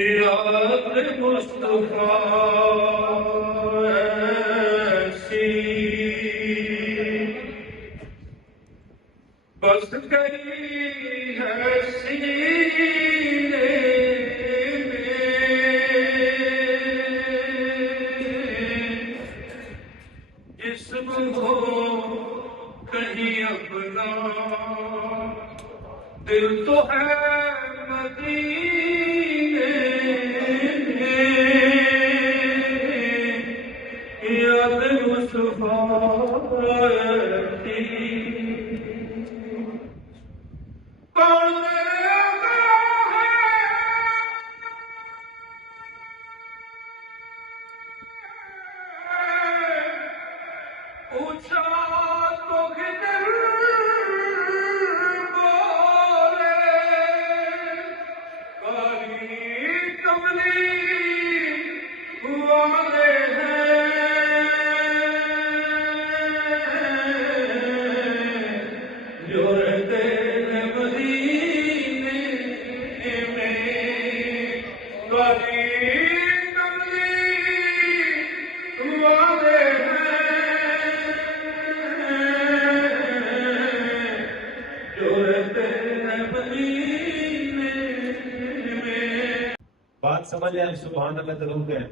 याद मुस्तफा ऐसी बस गई है सीने में, जिस्म हो कहीं अपना, दिल तो है मदीने में। याद मुस्तफा ऐसी कौन मेरे आका है, पूछा तो किधर बोले, काली कमली वाले हैं जो रहते हैं मदीने में। काली कमली वाले हैं जो रहते हैं मदीने में। बात समझ आए? सुभान अल्लाह जरूर है।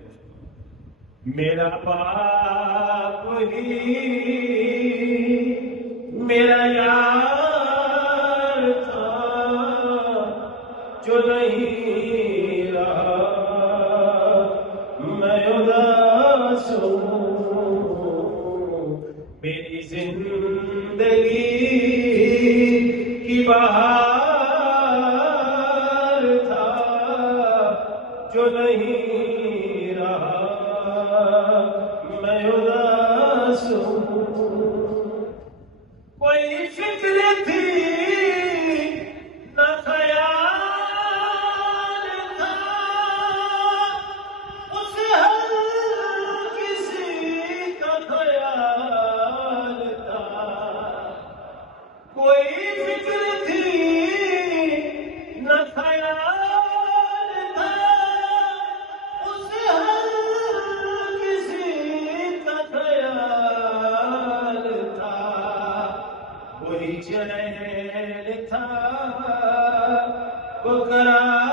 मेरा बाप ही मेरा यार था जो नहीं रहा, मैं उदास हूँ। मेरी जिंदगी की बहार था जो नहीं रहा, मैं उदास हूँ। कोई फिक्र थी न ख्याल था, उस हर किसी का ख्याल था। कोई फिक्र थी न ख्याल था, उस हर किसी का ख्याल था। कोई चैन था वो करार